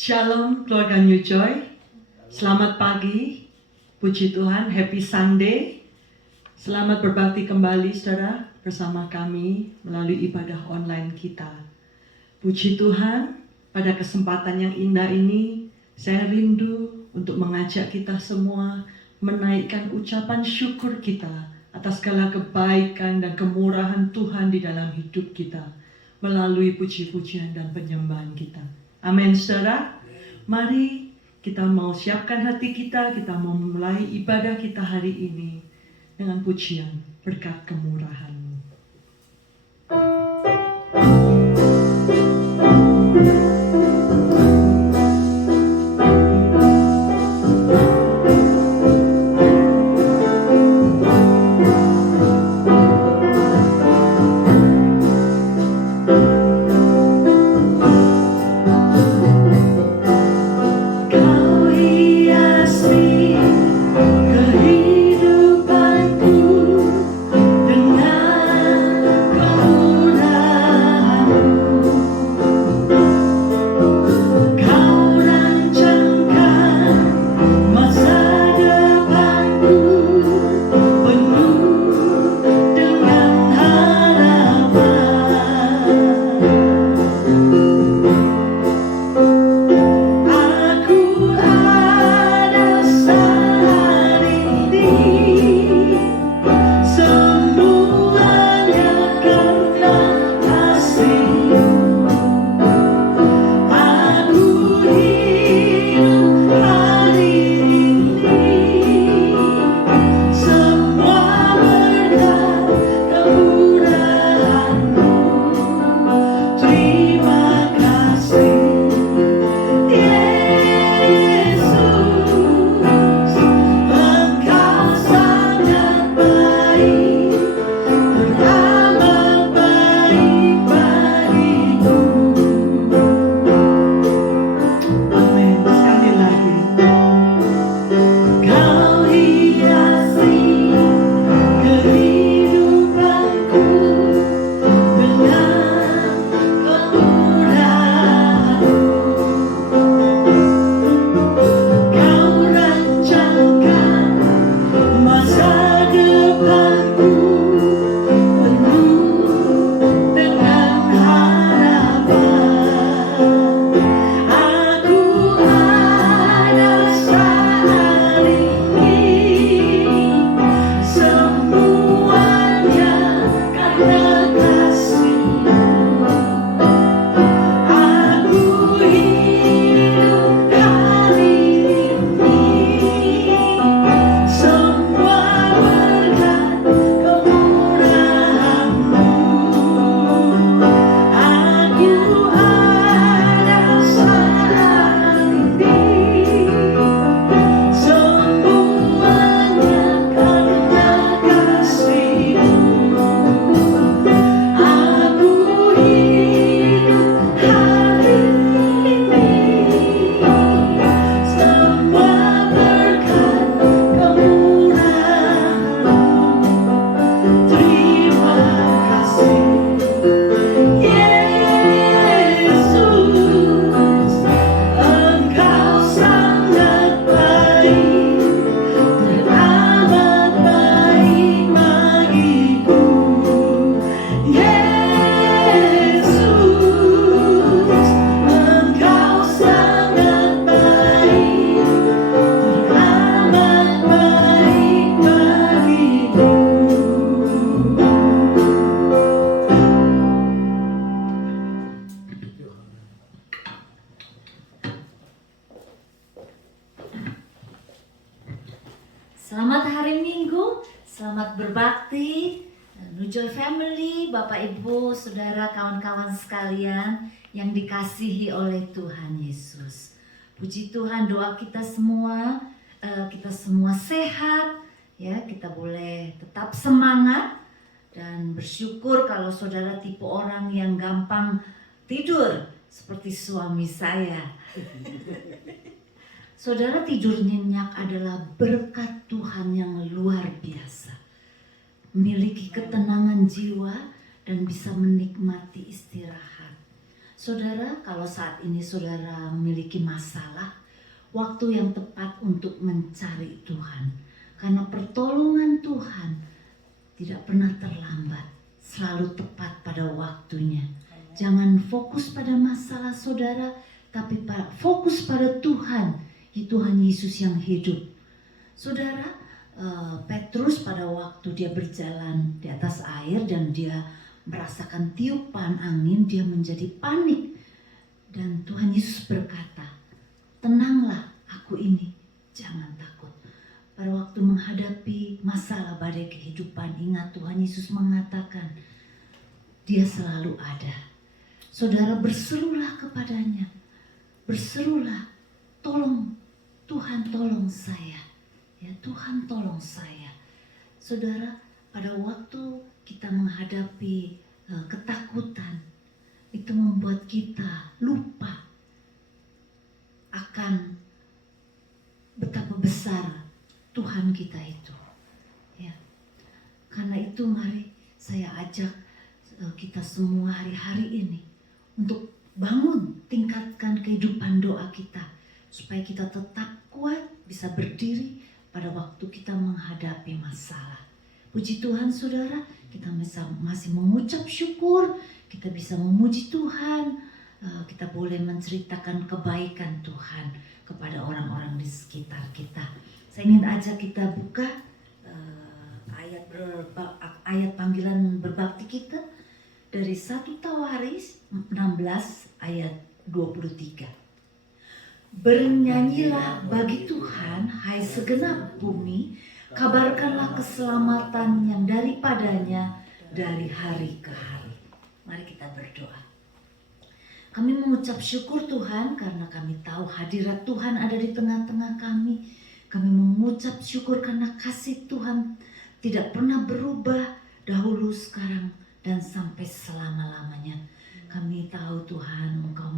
Shalom keluarga New Joy. Selamat pagi. Puji Tuhan, Happy Sunday. Selamat berbakti kembali saudara bersama kami melalui ibadah online kita. Puji Tuhan, pada kesempatan yang indah ini saya rindu untuk mengajak kita semua menaikkan ucapan syukur kita atas segala kebaikan dan kemurahan Tuhan di dalam hidup kita melalui puji-pujian dan penyembahan kita. Amin saudara. Mari kita mau siapkan hati kita mau memulai ibadah kita hari ini dengan pujian berkat kemurahan-Mu. Selamat hari Minggu, selamat berbakti, New Joy Family, Bapak Ibu, Saudara, kawan-kawan sekalian yang dikasihi oleh Tuhan Yesus. Puji Tuhan, doa kita semua sehat, ya, kita boleh tetap semangat dan bersyukur kalau saudara tipe orang yang gampang tidur seperti suami saya. Saudara, tidur nyenyak adalah berkat Tuhan yang luar biasa. Memiliki ketenangan jiwa dan bisa menikmati istirahat. Saudara, kalau saat ini saudara memiliki masalah, waktu yang tepat untuk mencari Tuhan. Karena pertolongan Tuhan tidak pernah terlambat, selalu tepat pada waktunya. Jangan fokus pada masalah saudara, tapi fokus pada Tuhan, Tuhan Yesus yang hidup. Saudara, Petrus pada waktu dia berjalan di atas air dan dia merasakan tiupan angin, dia menjadi panik. Dan Tuhan Yesus berkata, "Tenanglah, aku ini, jangan takut." Pada waktu menghadapi masalah badai kehidupan, ingat Tuhan Yesus mengatakan, Dia selalu ada. Saudara, berserulah kepadanya. Berserulah, "Tolong, Tuhan tolong saya." Ya, Tuhan tolong saya. Saudara, pada waktu kita menghadapi ketakutan, itu membuat kita lupa akan betapa besar Tuhan kita itu. Ya. Karena itu mari saya ajak kita semua hari-hari ini untuk bangun, tingkatkan kehidupan doa kita supaya kita tetap kuat, bisa berdiri pada waktu kita menghadapi masalah. Puji Tuhan saudara, kita masih mengucap syukur, kita bisa memuji Tuhan, kita boleh menceritakan kebaikan Tuhan kepada orang-orang di sekitar kita. Saya ingin ajak kita buka ayat panggilan berbakti kita dari 1 Tawaris 16 ayat 23. "Bernyanyilah bagi Tuhan, hai segenap bumi, kabarkanlah keselamatan yang daripadanya dari hari ke hari." Mari kita berdoa. Kami mengucap syukur Tuhan karena kami tahu hadirat Tuhan ada di tengah-tengah kami. Kami mengucap syukur karena kasih Tuhan tidak pernah berubah dahulu, sekarang, dan sampai selama-lamanya. Kami tahu Tuhan, Engkau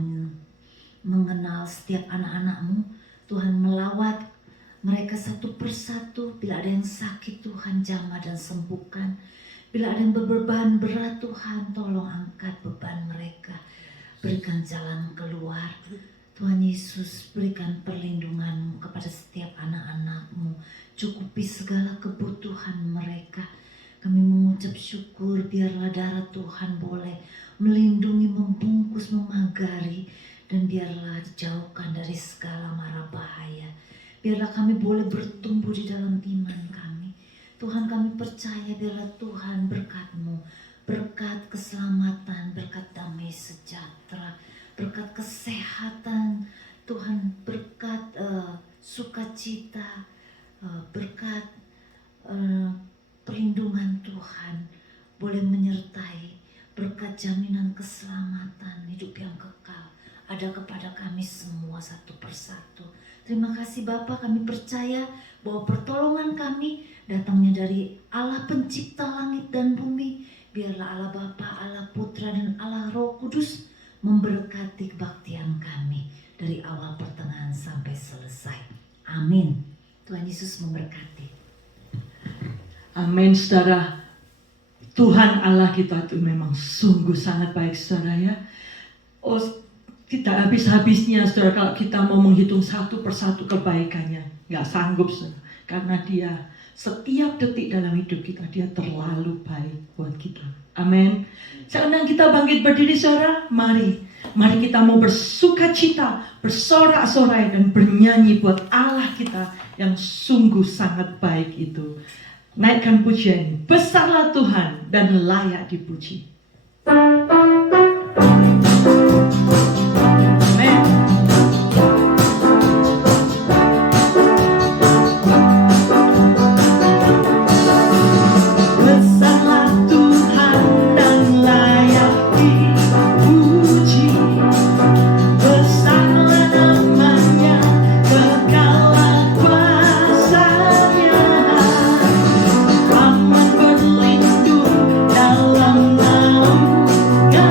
mengenal setiap anak-anak-Mu. Tuhan melawat mereka satu persatu. Bila ada yang sakit, Tuhan jamah dan sembuhkan. Bila ada yang berbeban berat, Tuhan tolong angkat beban mereka. Berikan jalan keluar. Tuhan Yesus, berikan perlindungan-Mu kepada setiap anak-anak-Mu. Cukupi segala kebutuhan mereka. Kami mengucap syukur, biarlah darah Tuhan boleh melindungi, membungkus, memagari, dan biarlah dijauhkan dari segala mara bahaya. Biarlah kami boleh bertumbuh di dalam iman kami. Tuhan, kami percaya biarlah Tuhan berkat-Mu, berkat keselamatan, berkat damai sejahtera, berkat kesehatan, Tuhan, berkat sukacita, berkat perlindungan Tuhan boleh menyertai, berkat jaminan keselamatan hidup yang kekal ada kepada kami semua satu persatu. Terima kasih Bapa, kami percaya bahwa pertolongan kami datangnya dari Allah pencipta langit dan bumi. Biarlah Allah Bapa, Allah Putra, dan Allah Roh Kudus memberkati kebaktian kami dari awal, pertengahan, sampai selesai. Amin. Tuhan Yesus memberkati. Amin, saudara. Tuhan Allah kita itu memang sungguh sangat baik, saudara ya. Oh, tidak habis-habisnya, saudara, kalau kita mau menghitung satu persatu kebaikannya. Nggak sanggup, saudara. Karena Dia setiap detik dalam hidup kita, Dia terlalu baik buat kita. Amin. Saya undang kita bangkit berdiri, saudara. Mari kita mau bersuka cita, bersorak-sorai, dan bernyanyi buat Allah kita yang sungguh sangat baik itu. Naikkan pujian, besarlah Tuhan dan layak dipuji. Aman berlindung dalam naungan.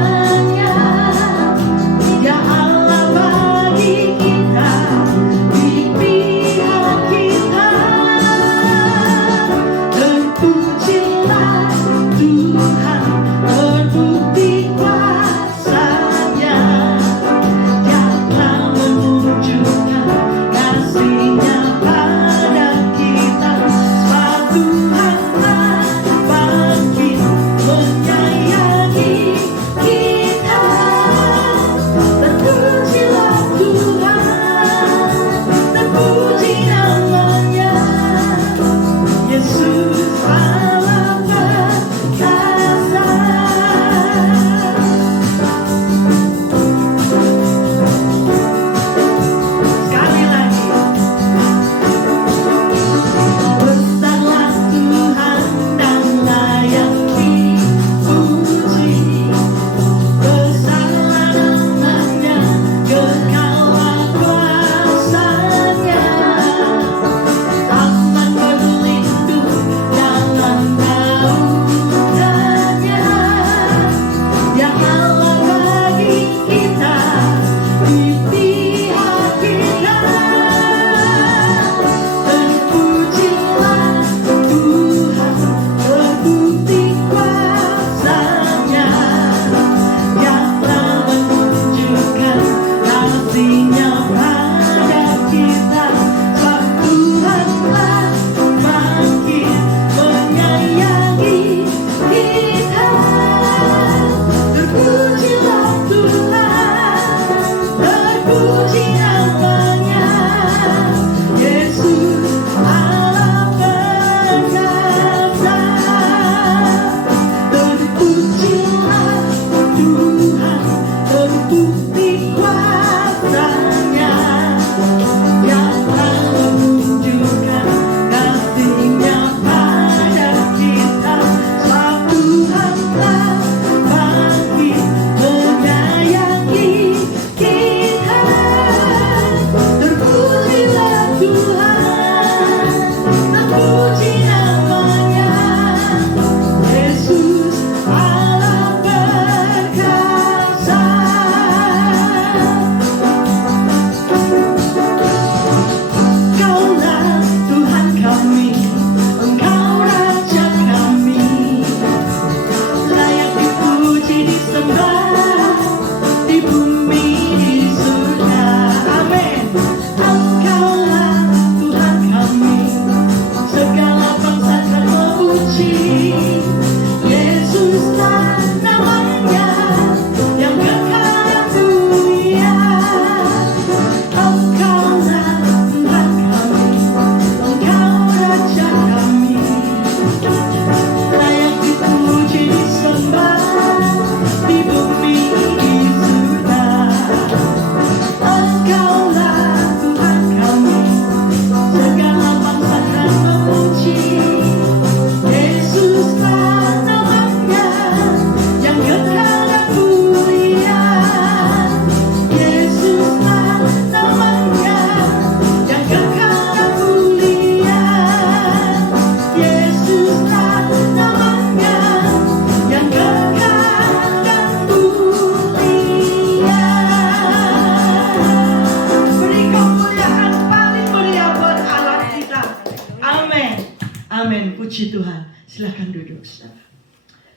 Silakan duduk, saudara.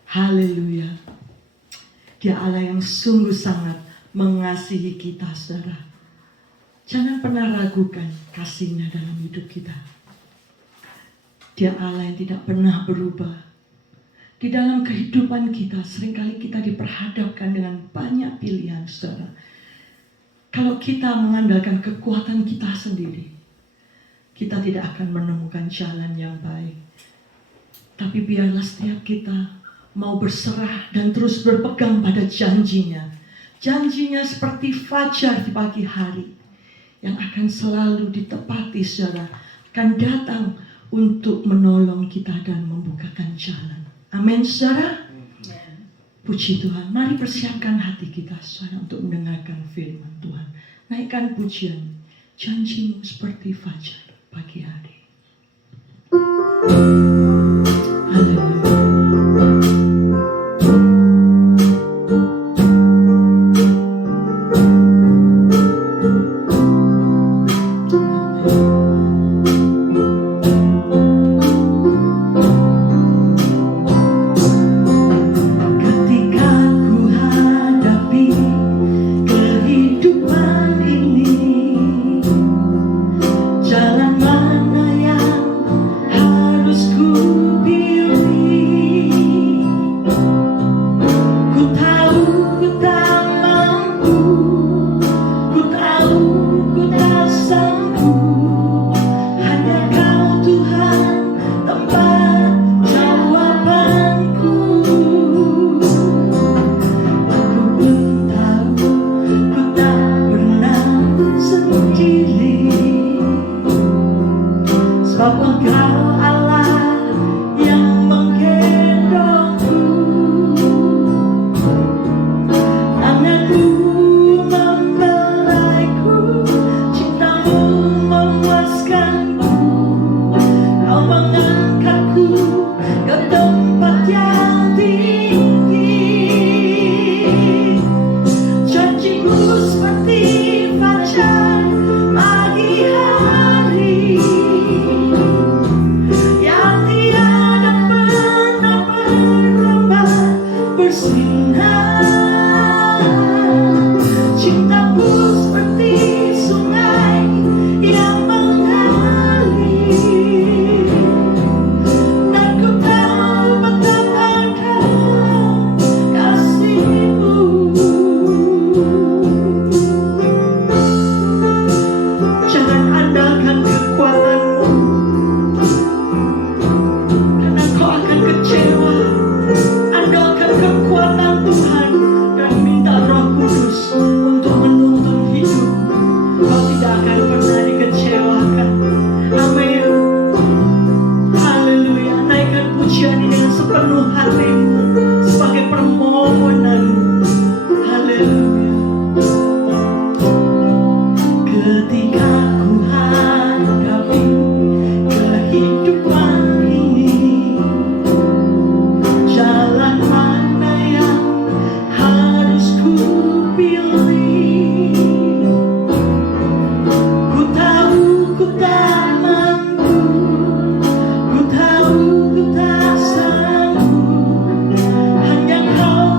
Haleluya. Dia Allah yang sungguh sangat mengasihi kita, saudara. Jangan pernah ragukan kasih-Nya dalam hidup kita. Dia Allah yang tidak pernah berubah. Di dalam kehidupan kita, seringkali kita diperhadapkan dengan banyak pilihan, saudara. Kalau kita mengandalkan kekuatan kita sendiri, kita tidak akan menemukan jalan yang baik. Tapi biarlah setiap kita mau berserah dan terus berpegang pada janji-Nya. Janji-Nya seperti fajar di pagi hari yang akan selalu ditepati, saudara. Akan datang untuk menolong kita dan membukakan jalan. Amin, saudara. Puji Tuhan. Mari persiapkan hati kita, saudara, untuk mendengarkan firman Tuhan. Naikkan pujian. Janji-Mu seperti fajar pagi hari. Haleluya. Hanya Kau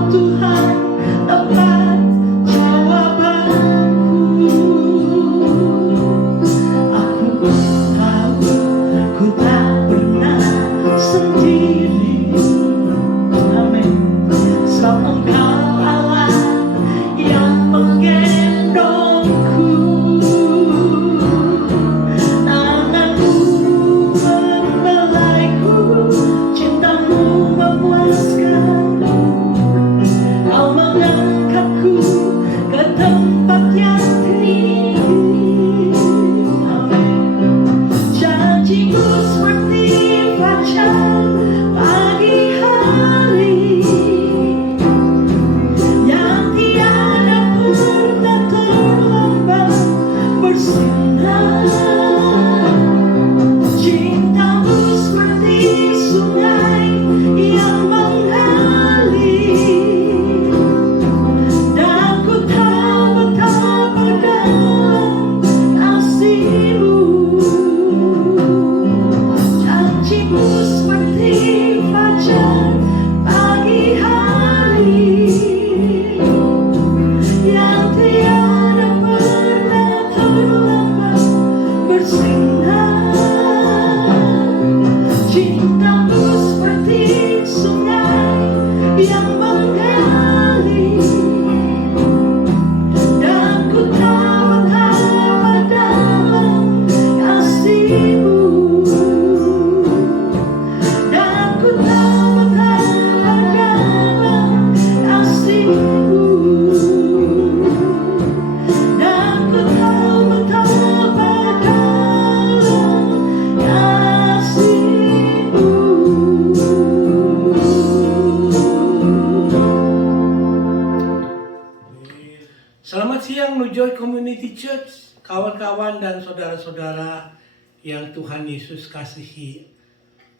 siang New Joy Community Church, kawan-kawan dan saudara-saudara yang Tuhan Yesus kasihi.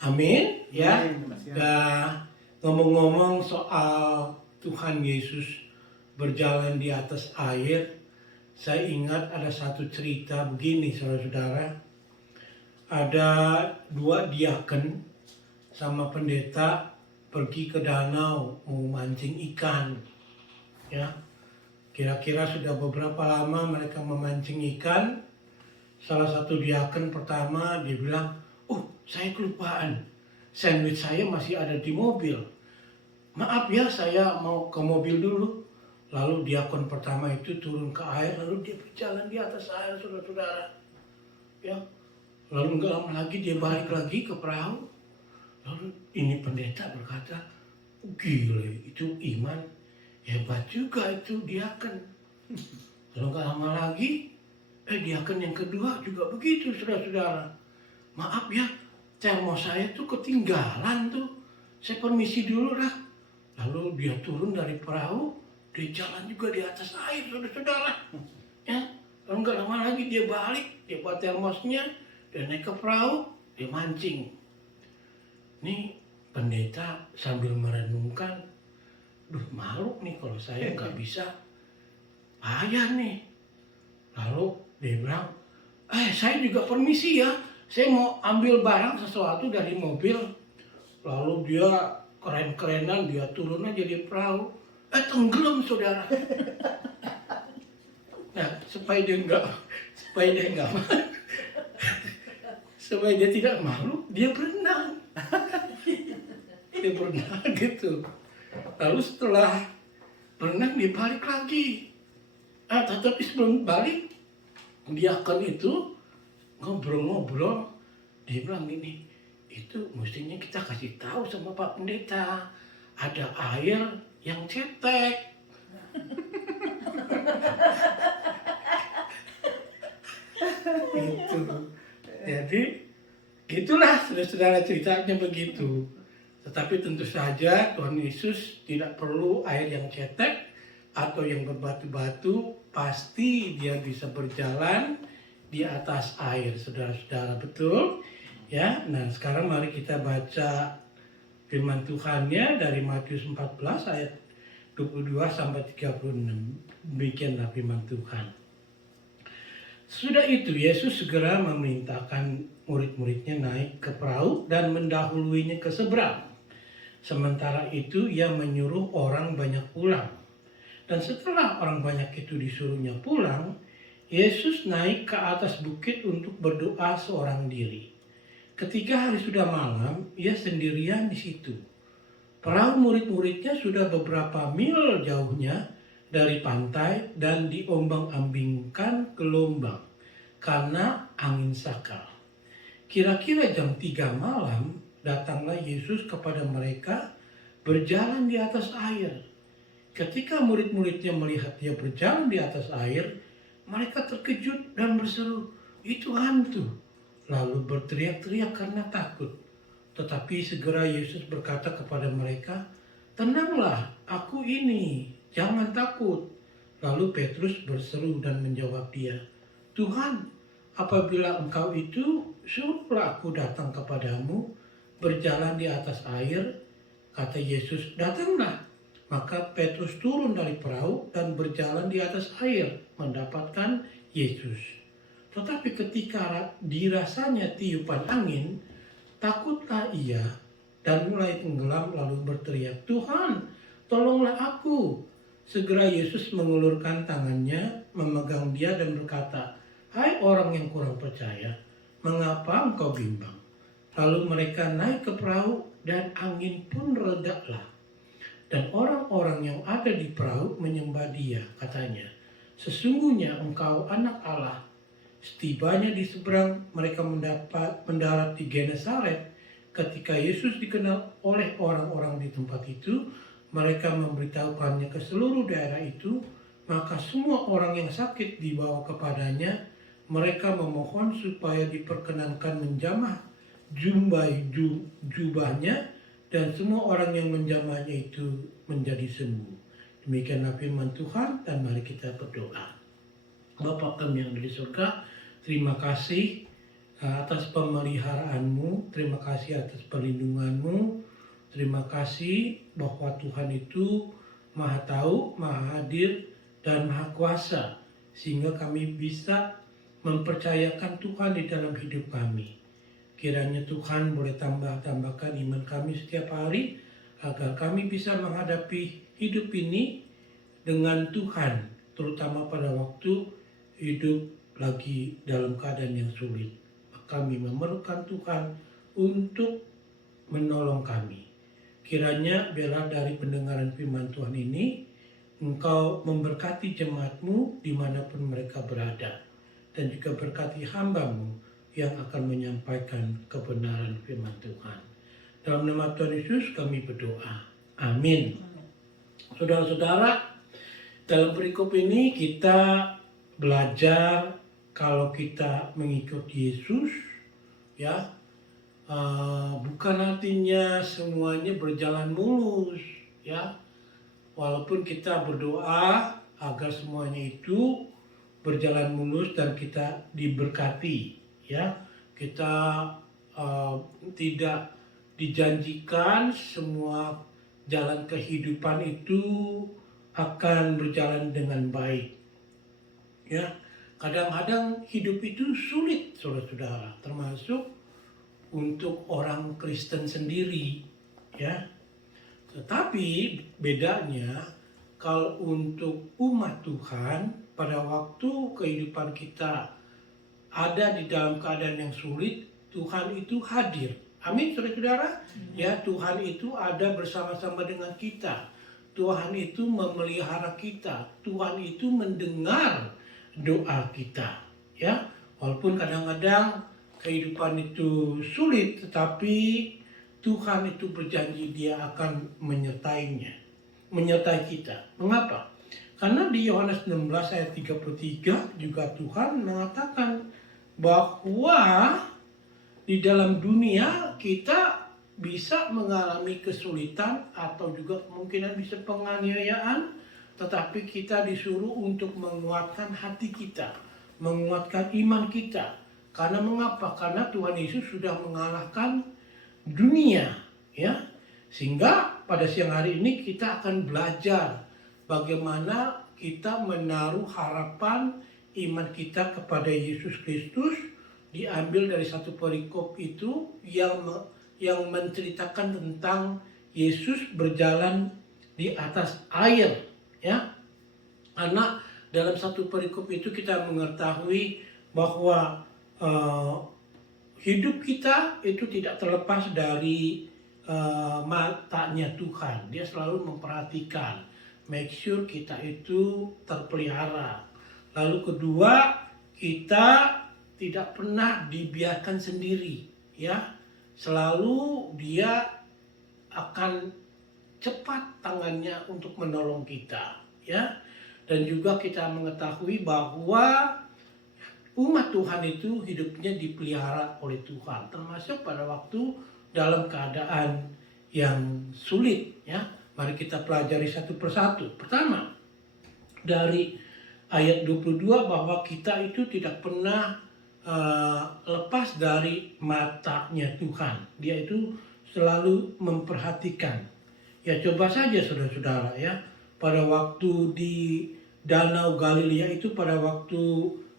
Amin. Ya. Dan ngomong-ngomong soal Tuhan Yesus berjalan di atas air, saya ingat ada satu cerita begini, saudara-saudara. Ada dua diaken sama pendeta pergi ke danau mau mancing ikan. Ya, kira-kira sudah beberapa lama mereka memancing ikan. Salah satu diaken pertama dia bilang, saya kelupaan, sandwich saya masih ada di mobil. Maaf ya, saya mau ke mobil dulu. Lalu diakon pertama itu turun ke air, lalu dia berjalan di atas air, saudara-saudara. Ya, lalu nggak lama lagi dia balik lagi ke perahu. Lalu ini pendeta berkata, gile, itu iman hebat juga itu diaken. Lalu nggak lama lagi, diaken yang kedua juga begitu, saudara-saudara. Maaf ya, termos saya tuh ketinggalan tuh. Saya permisi dulu lah. Lalu dia turun dari perahu, dia jalan juga di atas air, saudara-saudara. Ya, lalu nggak lama lagi dia balik, dia buat termosnya, dia naik ke perahu, dia mancing. Nih pendeta sambil merenungkan, malu nih kalau saya nggak bisa payah nih. Lalu dia bilang, saya juga permisi ya, saya mau ambil barang sesuatu dari mobil. Lalu dia keren-kerenan, dia turun aja di perahu, tenggelam, saudara. Nah, supaya dia tidak malu, dia berenang. Dia berenang gitu. Lalu setelah berenang dia balik lagi. Tetapi sebelum balik, diaken itu ngobrol-ngobrol. Dia bilang gini, itu mestinya kita kasih tahu sama Pak Pendeta, ada air yang cetek. Gitu. Jadi gitulah saudara-saudara, ceritanya begitu. Tetapi tentu saja Tuhan Yesus tidak perlu air yang cetek atau yang berbatu-batu, pasti dia bisa berjalan di atas air, saudara-saudara, betul? Ya, nah sekarang mari kita baca firman Tuhannya dari Matius 14 ayat 22 sampai 36. Demikianlah firman Tuhan. Sudah itu Yesus segera memerintahkan murid-muridnya naik ke perahu dan mendahuluinya ke seberang. Sementara itu ia menyuruh orang banyak pulang. Dan setelah orang banyak itu disuruhnya pulang, Yesus naik ke atas bukit untuk berdoa seorang diri. Ketika hari sudah malam, ia sendirian di situ. Perahu murid-muridnya sudah beberapa mil jauhnya dari pantai dan diombang-ambingkan gelombang karena angin sakal. Kira-kira jam 3 malam datanglah Yesus kepada mereka berjalan di atas air. Ketika murid-muridnya melihat dia berjalan di atas air, mereka terkejut dan berseru, "Itu hantu!" Lalu berteriak-teriak karena takut. Tetapi segera Yesus berkata kepada mereka, "Tenanglah, aku ini, jangan takut." Lalu Petrus berseru dan menjawab dia, "Tuhan, apabila engkau itu, suruhlah aku datang kepadamu berjalan di atas air." Kata Yesus, "Datanglah." Maka Petrus turun dari perahu dan berjalan di atas air mendapatkan Yesus. Tetapi ketika dirasanya tiupan angin, takutlah ia dan mulai tenggelam lalu berteriak, "Tuhan, tolonglah aku." Segera Yesus mengulurkan tangannya, memegang dia dan berkata, "Hai orang yang kurang percaya, mengapa engkau bimbang?" Lalu mereka naik ke perahu dan angin pun redalah. Dan orang-orang yang ada di perahu menyembah dia, katanya, "Sesungguhnya engkau anak Allah." Setibanya di seberang, mereka mendarat di Genesaret. Ketika Yesus dikenal oleh orang-orang di tempat itu, mereka memberitahukannya ke seluruh daerah itu. Maka semua orang yang sakit dibawa kepadanya. Mereka memohon supaya diperkenankan menjamah jubahnya, dan semua orang yang menjamahnya itu menjadi sembuh. Demikianlah firman Tuhan, dan mari kita berdoa. Bapa kami yang ada di surga, terima kasih atas pemeliharaanmu, terima kasih atas perlindunganmu, terima kasih bahwa Tuhan itu Maha tahu, Maha hadir, dan Maha kuasa, sehingga kami bisa mempercayakan Tuhan di dalam hidup kami. Kiranya Tuhan boleh tambahkan iman kami setiap hari, agar kami bisa menghadapi hidup ini dengan Tuhan, terutama pada waktu hidup lagi dalam keadaan yang sulit. Kami memerlukan Tuhan untuk menolong kami. Kiranya biarlah dari pendengaran firman Tuhan ini, Engkau memberkati jemaat-Mu dimanapun mereka berada. Dan juga berkati hamba-Mu yang akan menyampaikan kebenaran firman Tuhan. Dalam nama Tuhan Yesus kami berdoa. Amin. Saudara-saudara, dalam perikop ini kita belajar kalau kita mengikut Yesus, ya, bukan artinya semuanya berjalan mulus, ya. Walaupun kita berdoa agar semuanya itu berjalan mulus dan kita diberkati, ya. Kita tidak dijanjikan semua jalan kehidupan itu akan berjalan dengan baik. Ya, kadang-kadang hidup itu sulit, saudara-saudara, termasuk untuk orang Kristen sendiri, ya. Tetapi bedanya kalau untuk umat Tuhan, pada waktu kehidupan kita ada di dalam keadaan yang sulit, Tuhan itu hadir. Amin, saudara-saudara. Ya, Tuhan itu ada bersama-sama dengan kita. Tuhan itu memelihara kita. Tuhan itu mendengar doa kita, ya. Walaupun kadang-kadang kehidupan itu sulit, tetapi Tuhan itu berjanji Dia akan menyertai kita. Mengapa? Karena di Yohanes 16 ayat 33 juga Tuhan mengatakan bahwa di dalam dunia kita bisa mengalami kesulitan atau juga kemungkinan bisa penganiayaan, tetapi kita disuruh untuk menguatkan hati kita, menguatkan iman kita. Karena mengapa? Karena Tuhan Yesus sudah mengalahkan dunia, ya. Sehingga pada siang hari ini kita akan belajar bagaimana kita menaruh harapan iman kita kepada Yesus Kristus, diambil dari satu perikop itu yang menceritakan tentang Yesus berjalan di atas air, ya. Karena dalam satu perikop itu kita mengetahui bahwa hidup kita itu tidak terlepas dari matanya Tuhan. Dia selalu memperhatikan, make sure kita itu terpelihara. Lalu kedua, kita tidak pernah dibiarkan sendiri, ya. Selalu Dia akan cepat tangannya untuk menolong kita, ya. Dan juga kita mengetahui bahwa umat Tuhan itu hidupnya dipelihara oleh Tuhan, termasuk pada waktu dalam keadaan yang sulit, ya. Mari kita pelajari satu persatu. Pertama, dari ayat 22 bahwa kita itu tidak pernah lepas dari matanya Tuhan. Dia itu selalu memperhatikan. Ya, coba saja saudara-saudara, ya. Pada waktu di Danau Galilea itu, pada waktu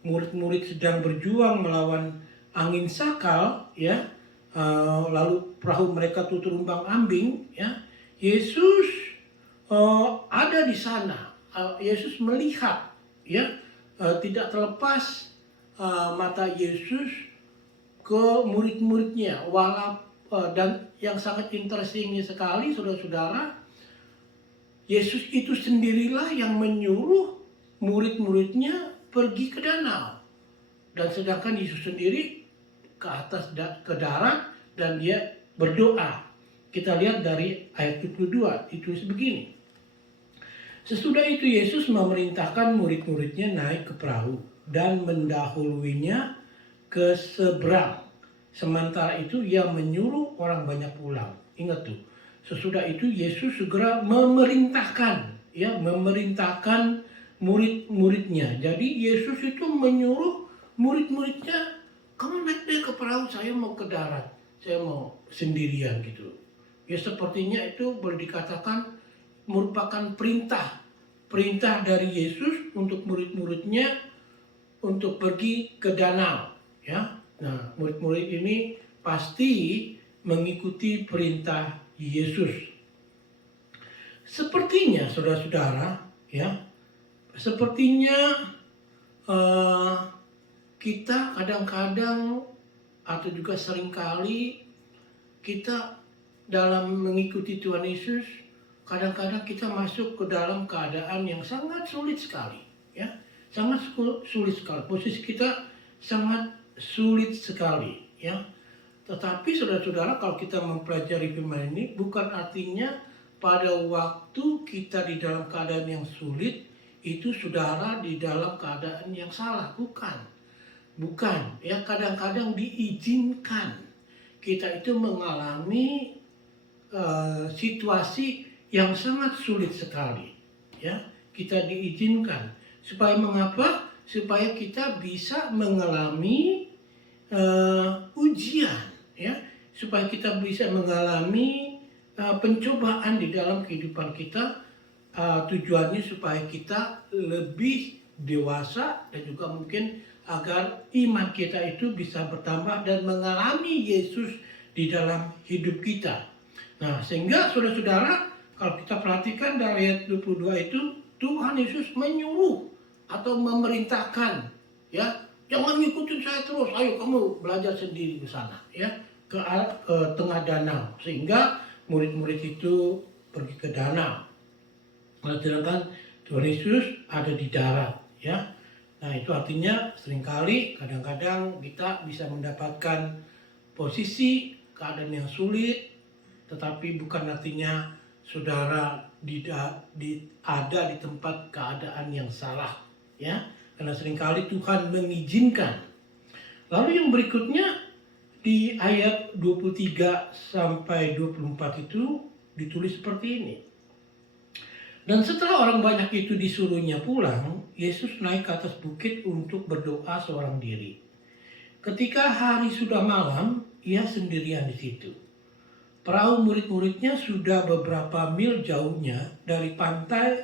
murid-murid sedang berjuang melawan angin sakal, ya, lalu perahu mereka tuturumbang-ambing, ya, Yesus ada di sana. Yesus melihat, ya, tidak terlepas mata Yesus ke murid-muridnya. Dan yang sangat interesting sekali, saudara-saudara, Yesus itu sendirilah yang menyuruh murid-muridnya pergi ke danau. Dan sedangkan Yesus sendiri ke darat dan Dia berdoa. Kita lihat dari ayat 22, ditulis begini. Sesudah itu Yesus memerintahkan murid-muridnya naik ke perahu dan mendahuluinya ke seberang. Sementara itu Ia menyuruh orang banyak pulang. Ingat tuh, sesudah itu Yesus segera memerintahkan murid-muridnya. Jadi Yesus itu menyuruh murid-muridnya, kamu naik deh ke perahu, saya mau ke darat, saya mau sendirian gitu. Ya sepertinya itu boleh dikatakan merupakan perintah dari Yesus untuk murid-muridnya untuk pergi ke danau, ya. Nah, murid-murid ini pasti mengikuti perintah Yesus. Sepertinya saudara-saudara, ya, sepertinya kita kadang-kadang atau juga seringkali kita dalam mengikuti Tuhan Yesus, kadang-kadang kita masuk ke dalam keadaan yang sangat sulit sekali, ya, sangat sulit sekali. Posisi kita sangat sulit sekali, ya. Tetapi saudara-saudara, kalau kita mempelajari firman ini, bukan artinya pada waktu kita di dalam keadaan yang sulit, itu saudara di dalam keadaan yang salah. Bukan, ya, kadang-kadang diizinkan kita itu mengalami situasi yang sangat sulit sekali, ya. Kita diizinkan supaya mengapa? Supaya kita bisa mengalami ujian, ya, supaya kita bisa mengalami pencobaan di dalam kehidupan kita. Tujuannya supaya kita lebih dewasa dan juga mungkin agar iman kita itu bisa bertambah dan mengalami Yesus di dalam hidup kita. Nah, sehingga saudara-saudara, kalau kita perhatikan dari ayat 22 itu, Tuhan Yesus menyuruh atau memerintahkan, ya, jangan ngikutin saya terus, ayo kamu belajar sendiri ke sana, ya, ke tengah danau, sehingga murid-murid itu pergi ke danau. Sedangkan Tuhan Yesus ada di darat, ya. Nah, itu artinya seringkali kadang-kadang kita bisa mendapatkan posisi keadaan yang sulit, tetapi bukan artinya saudara ada di tempat keadaan yang salah, ya. Karena seringkali Tuhan mengizinkan. Lalu yang berikutnya di ayat 23 sampai 24 itu ditulis seperti ini. Dan setelah orang banyak itu disuruhnya pulang, Yesus naik ke atas bukit untuk berdoa seorang diri. Ketika hari sudah malam, ia sendirian di situ. Perahu murid-muridnya sudah beberapa mil jauhnya dari pantai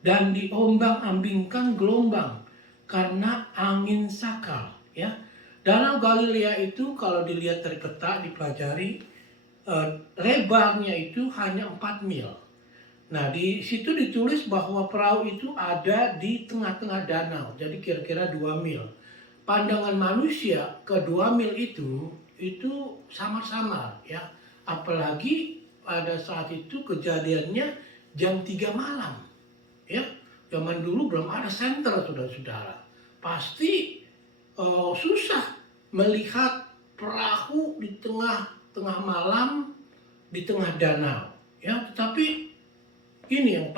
dan diombang-ambingkan gelombang karena angin sakal, ya. Danau Galilea itu kalau dilihat dari peta, dipelajari, lebarnya itu hanya 4 mil. Nah, di situ ditulis bahwa perahu itu ada di tengah-tengah danau, jadi kira-kira 2 mil. Pandangan manusia ke 2 mil itu samar-samar, ya. Apalagi pada saat itu kejadiannya jam 3 malam, ya. Zaman dulu belum ada senter, saudara-saudara. Pasti susah melihat perahu di tengah malam di tengah danau, ya. Tetapi ini yang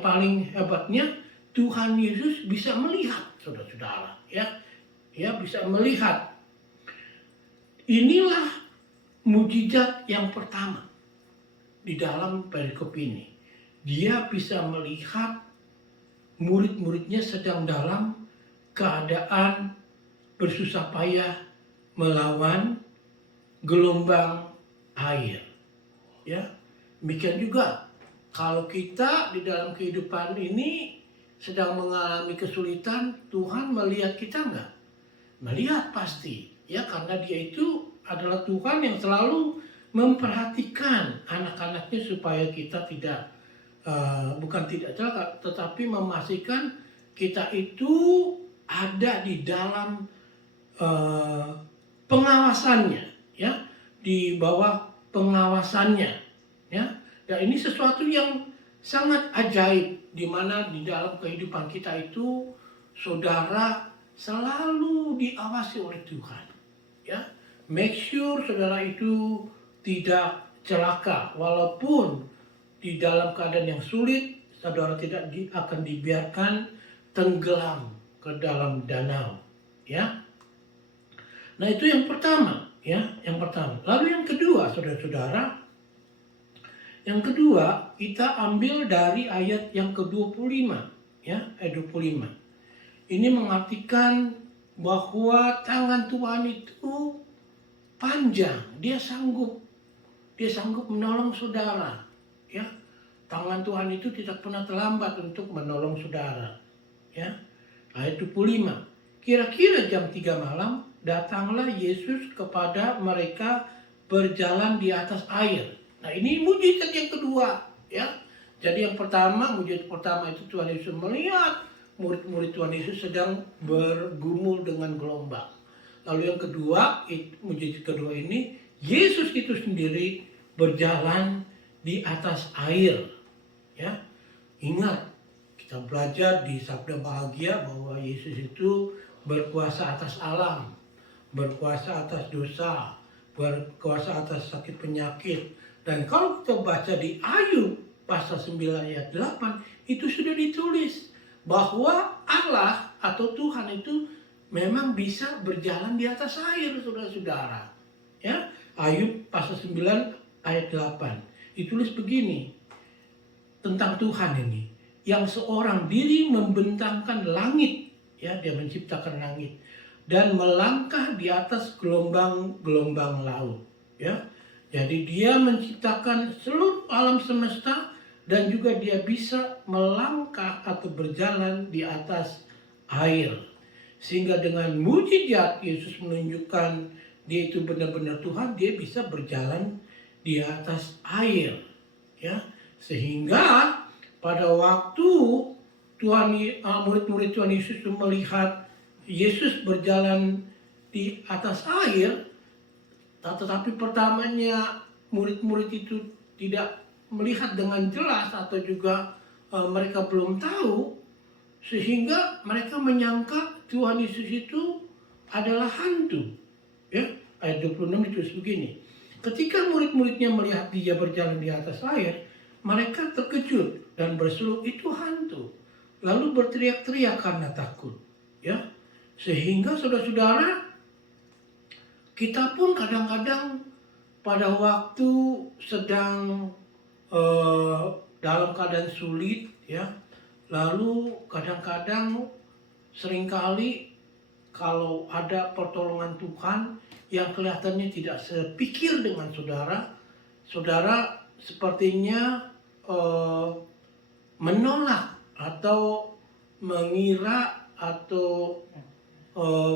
paling hebatnya, Tuhan Yesus bisa melihat, saudara-saudara, ya. Ya, bisa melihat. Inilah mujizat yang pertama di dalam perikop ini. Dia bisa melihat murid-muridnya sedang dalam keadaan bersusah payah melawan gelombang air, ya. Demikian juga kalau kita di dalam kehidupan ini sedang mengalami kesulitan, Tuhan melihat kita enggak? Melihat pasti, ya, karena Dia itu adalah Tuhan yang selalu memperhatikan anak-anaknya supaya kita bukan tidak celaka, tetapi memastikan kita itu ada di dalam pengawasannya, ya, di bawah pengawasannya, ya. Dan ini sesuatu yang sangat ajaib, di mana di dalam kehidupan kita itu saudara selalu diawasi oleh Tuhan, ya. Make sure saudara itu tidak celaka, walaupun di dalam keadaan yang sulit, saudara tidak akan dibiarkan tenggelam ke dalam danau, ya. Nah, itu yang pertama, ya, yang pertama. Lalu yang kedua, saudara-saudara, yang kedua kita ambil dari ayat yang ke-25, ya, ayat 25. Ini mengartikan bahwa tangan Tuhan itu panjang, dia sanggup menolong saudara, ya. Tangan Tuhan itu tidak pernah terlambat untuk menolong saudara, ya. Ayat 25. Kira-kira jam 3 malam datanglah Yesus kepada mereka berjalan di atas air. Nah, ini mujizat yang kedua, ya. Jadi yang pertama, mujizat pertama itu Tuhan Yesus melihat murid-murid Tuhan Yesus sedang bergumul dengan gelombang. Lalu yang kedua, mujizat kedua ini, Yesus itu sendiri berjalan di atas air. Ya, ingat, kita belajar di Sabda Bahagia bahwa Yesus itu berkuasa atas alam, berkuasa atas dosa, berkuasa atas sakit penyakit. Dan kalau kita baca di Ayub pasal 9 ayat 8, itu sudah ditulis bahwa Allah atau Tuhan itu memang bisa berjalan di atas air, saudara-saudara. Ya, Ayub pasal 9 ayat 8. Ditulis begini tentang Tuhan ini, yang seorang diri membentangkan langit, ya, dia menciptakan langit dan melangkah di atas gelombang-gelombang laut, ya. Jadi dia menciptakan seluruh alam semesta dan juga dia bisa melangkah atau berjalan di atas air. Sehingga dengan mujizat Yesus menunjukkan dia itu benar-benar Tuhan, dia bisa berjalan di atas air, ya. Sehingga pada waktu murid-murid Tuhan Yesus melihat Yesus berjalan di atas air, tetapi pertamanya murid-murid itu tidak melihat dengan jelas atau juga mereka belum tahu, sehingga mereka menyangka Tuhan Yesus itu adalah hantu. Ya, ayat 26 ditulis begini. Ketika murid-muridnya melihat dia berjalan di atas air, mereka terkejut dan berseru, itu hantu. Lalu berteriak-teriak karena takut. Ya, sehingga saudara-saudara, kita pun kadang-kadang pada waktu sedang dalam keadaan sulit, ya, lalu kadang-kadang seringkali kalau ada pertolongan Tuhan yang kelihatannya tidak sepikir dengan saudara, saudara sepertinya menolak atau mengira atau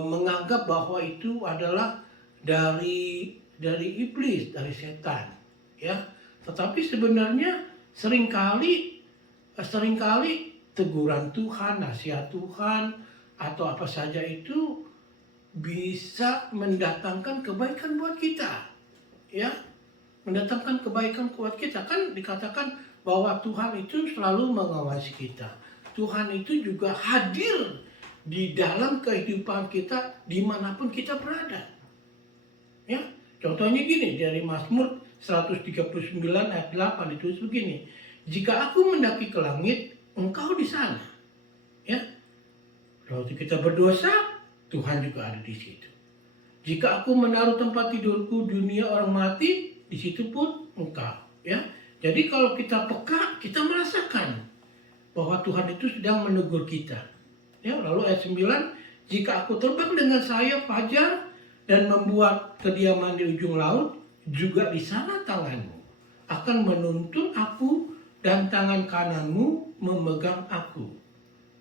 menganggap bahwa itu adalah dari iblis, dari setan, ya. Tetapi sebenarnya seringkali teguran Tuhan, nasihat Tuhan atau apa saja itu bisa mendatangkan kebaikan buat kita, ya. Mendatangkan kebaikan buat kita. Kan dikatakan bahwa Tuhan itu selalu mengawasi kita. Tuhan itu juga hadir di dalam kehidupan kita dimanapun kita berada. Ya, contohnya gini, dari Mazmur 139 ayat 8 itu begini. Jika aku mendaki ke langit, engkau di sana. Ya. Waktu kita berdosa, Tuhan juga ada di situ. Jika aku menaruh tempat tidurku dunia orang mati, di situ pun engkau. Ya. Jadi kalau kita peka, kita merasakan bahwa Tuhan itu sedang menegur kita. Ya, lalu ayat 9, jika aku terbang dengan sayap fajar dan membuat kediaman di ujung laut, juga di sana tanganmu akan menuntun aku dan tangan kananmu memegang aku.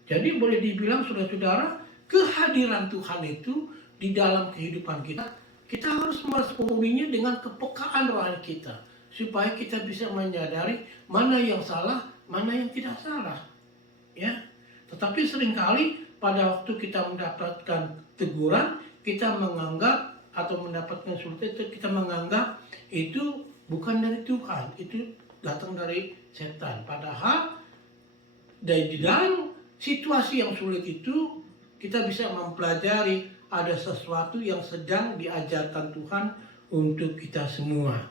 Jadi boleh dibilang saudara-saudara, kehadiran Tuhan itu di dalam kehidupan kita, kita harus meresponnya dengan kepekaan rohani kita, supaya kita bisa menyadari mana yang salah, mana yang tidak salah. Ya. Tetapi seringkali pada waktu kita mendapatkan teguran, kita menganggap atau mendapatkan sulit itu kita menganggap itu bukan dari Tuhan, itu datang dari setan. Padahal di dalam situasi yang sulit itu kita bisa mempelajari ada sesuatu yang sedang diajarkan Tuhan untuk kita semua.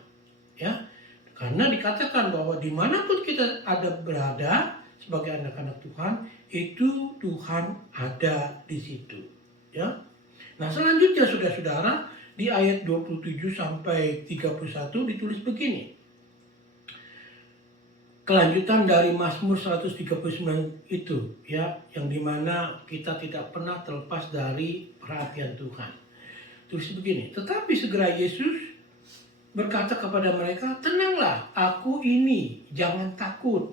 Ya, karena dikatakan bahwa dimanapun kita berada sebagai anak-anak Tuhan, itu Tuhan ada di situ. Ya. Nah, selanjutnya saudara-saudara, di ayat 27 sampai 31 ditulis begini. kelanjutan dari Mazmur 139 itu, ya, yang dimana kita tidak pernah terlepas dari perhatian Tuhan. Terus begini, tetapi segera Yesus berkata kepada mereka, tenanglah, aku ini, jangan takut.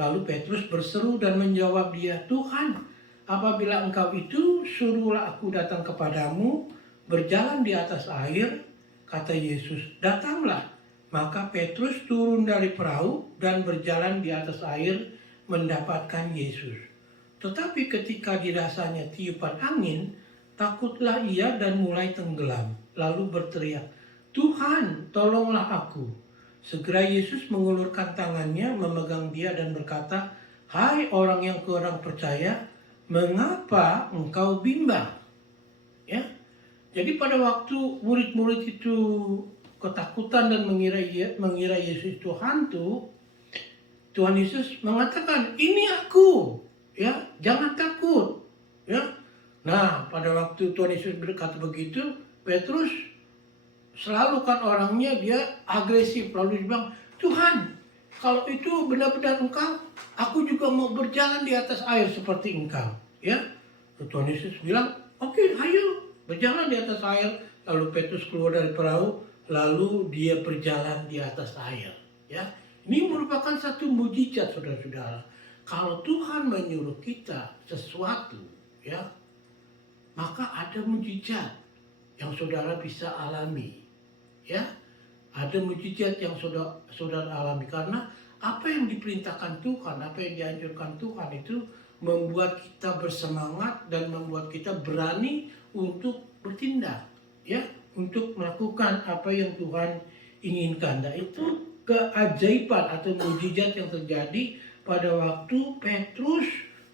Lalu Petrus berseru dan menjawab dia, Tuhan, apabila engkau itu, suruhlah aku datang kepadamu, berjalan di atas air. Kata Yesus, datanglah. Maka Petrus turun dari perahu dan berjalan di atas air mendapatkan Yesus. Tetapi ketika dirasanya tiupan angin, takutlah ia dan mulai tenggelam. Lalu berteriak, Tuhan, tolonglah aku. Segera Yesus mengulurkan tangannya, memegang dia dan berkata, hai orang yang kurang percaya, mengapa engkau bimbang? Ya, jadi pada waktu murid-murid itu ketakutan dan mengira Yesus itu hantu, Tuhan Yesus mengatakan, ini aku, ya, jangan takut, ya. Nah, pada waktu Tuhan Yesus berkata begitu, Petrus selalu kan orangnya dia agresif, lalu dia bilang, Tuhan, kalau itu benar-benar engkau, aku juga mau berjalan di atas air seperti engkau, ya. Tuhan Yesus bilang, oke, ayo berjalan di atas air. Lalu Petrus keluar dari perahu, lalu dia berjalan di atas air. Ya, ini merupakan satu mujizat, saudara-saudara. Kalau Tuhan menyuruh kita sesuatu, ya, maka ada mujizat yang saudara bisa alami. Ya, ada mujizat yang saudara alami karena apa yang diperintahkan Tuhan, apa yang dianjurkan Tuhan itu membuat kita bersemangat dan membuat kita berani untuk bertindak, ya, untuk melakukan apa yang Tuhan inginkan. Nah, itu keajaiban atau mujizat yang terjadi pada waktu Petrus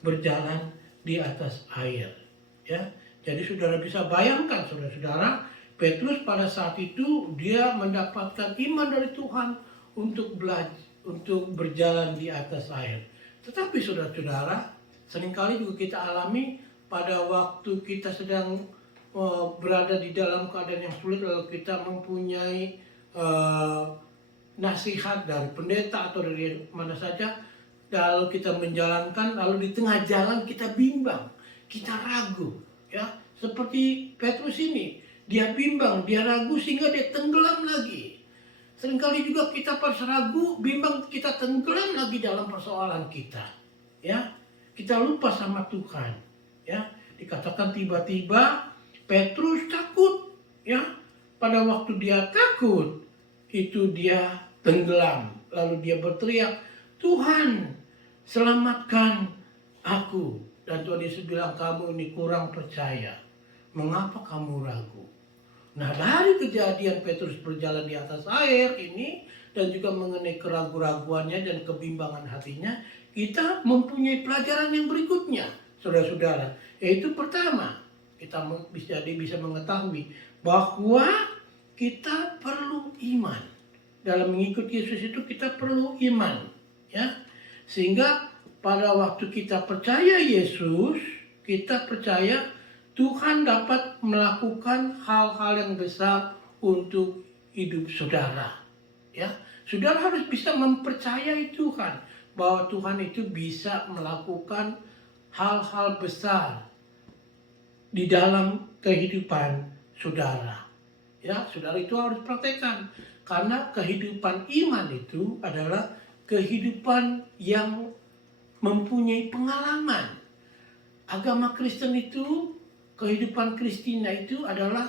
berjalan di atas air. Ya, jadi saudara bisa bayangkan, saudara-saudara, Petrus pada saat itu dia mendapatkan iman dari Tuhan untuk untuk berjalan di atas air. Tetapi saudara-saudara, seringkali juga kita alami pada waktu kita sedang berada di dalam keadaan yang sulit, lalu kita mempunyai nasihat dari pendeta atau dari mana saja, lalu kita menjalankan, lalu di tengah jalan kita bimbang, kita ragu, ya, seperti Petrus ini, dia bimbang, dia ragu sehingga dia tenggelam lagi. Seringkali juga kita pas ragu, bimbang, kita tenggelam lagi dalam persoalan kita, ya, kita lupa sama Tuhan, ya. Dikatakan tiba-tiba Petrus takut, ya. Pada waktu dia takut, itu dia tenggelam. Lalu dia berteriak, Tuhan, selamatkan aku. Dan Tuhan Yesus bilang, kamu ini kurang percaya. Mengapa kamu ragu? Nah, dari kejadian Petrus berjalan di atas air ini, dan juga mengenai keraguan-raguannya dan kebimbangan hatinya, kita mempunyai pelajaran yang berikutnya, saudara-saudara. Yaitu pertama, kita bisa mengetahui bahwa kita perlu iman. Dalam mengikuti Yesus itu kita perlu iman, ya. Sehingga pada waktu kita percaya Yesus, kita percaya Tuhan dapat melakukan hal-hal yang besar untuk hidup saudara, ya. Saudara harus bisa mempercayai Tuhan bahwa Tuhan itu bisa melakukan hal-hal besar di dalam kehidupan saudara. Ya, saudara itu harus praktekkan. Karena kehidupan iman itu adalah kehidupan yang mempunyai pengalaman. Agama Kristen itu, kehidupan Kristina itu adalah